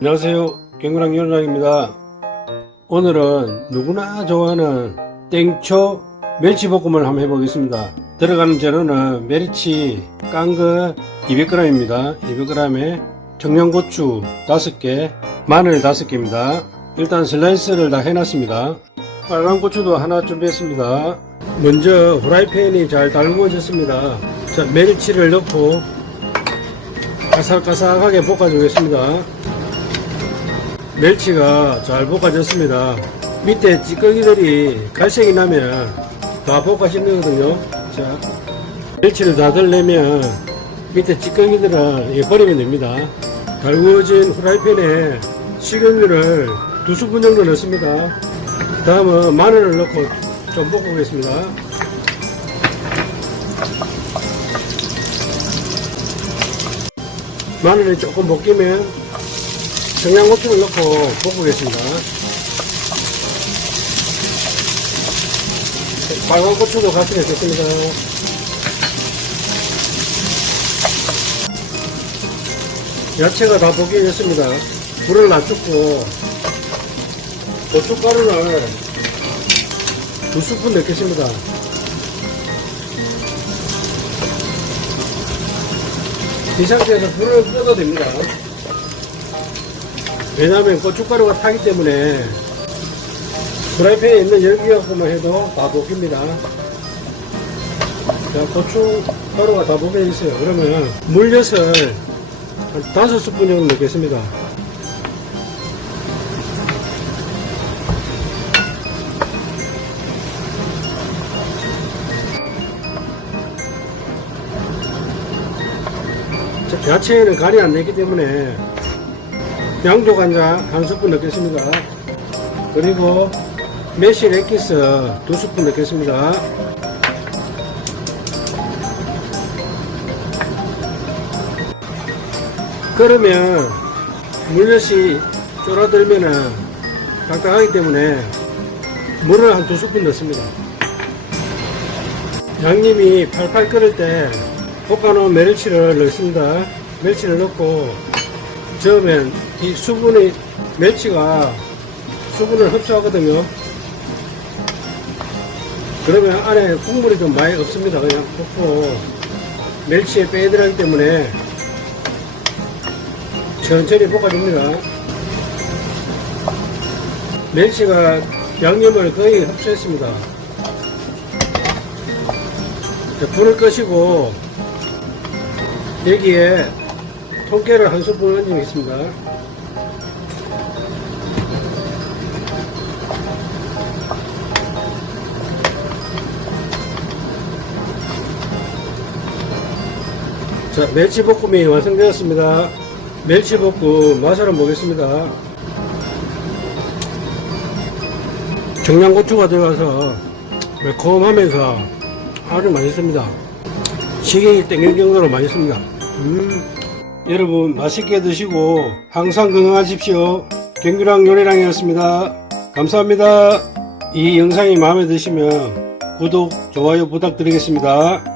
안녕하세요. 경구랑 연락입니다. 오늘은 누구나 좋아하는 땡초 멸치볶음을 한번 해보겠습니다. 들어가는 재료는 멸치 깐 거 200g입니다. 200g에 청양고추 5개, 마늘 5개입니다. 일단 슬라이스를 다 해놨습니다. 빨간 고추도 하나 준비했습니다. 먼저 후라이팬이 잘 달구어졌습니다. 자, 멸치를 넣고 아삭아삭하게 볶아주겠습니다. 멸치가 잘 볶아졌습니다. 밑에 찌꺼기들이 갈색이 나면 다 볶아진 거거든요. 자, 멸치를 다 들려면 밑에 찌꺼기들은 예, 버리면 됩니다. 달구어진 후라이팬에 식용유를 두 스푼 정도 넣습니다. 다음은 마늘을 넣고 좀 볶아보겠습니다. 마늘이 조금 볶이면 청양고추를 넣고 볶겠습니다. 빨간 고추도 같이 넣겠습니다. 야채가 다 볶여졌습니다. 불을 낮추고 고춧가루를 두 스푼 넣겠습니다. 이 상태에서 불을 끄도 됩니다. 왜냐하면 고춧가루가 타기 때문에 프라이팬에 있는 열기 갖고만 해도 다 볶입니다. 자, 고춧가루가 다 볶여 있어요. 그러면 물엿을 한 다섯 스푼 정도 넣겠습니다. 자, 야채에는 간이 안 되기 때문에 양조 간장 한 스푼 넣겠습니다. 그리고 매실 액기스 두 스푼 넣겠습니다. 그러면 물엿이 쫄아들면은 딱딱하기 때문에 물을 한 두 스푼 넣습니다. 양념이 팔팔 끓을 때 볶아놓은 멸치를 넣습니다. 멸치를 넣고 저으면 이 수분이 멸치가 수분을 흡수하거든요. 그러면 안에 국물이 좀 많이 없습니다. 그냥 볶고 멸치에 빼 들어가기 때문에 천천히 볶아줍니다. 멸치가 양념을 거의 흡수했습니다. 자, 불을 끄시고 여기에 통깨를 한 스푼 얹어겠습니다. 자, 멸치볶음이 완성되었습니다. 멸치볶음 맛을 한번 보겠습니다. 청양고추가 들어가서 매콤하면서 아주 맛있습니다. 식욕이 땡길 정도로 맛있습니다. 음, 여러분 맛있게 드시고 항상 건강하십시오. 경규랑 요리랑이었습니다. 감사합니다. 이 영상이 마음에 드시면 구독, 좋아요 부탁드리겠습니다.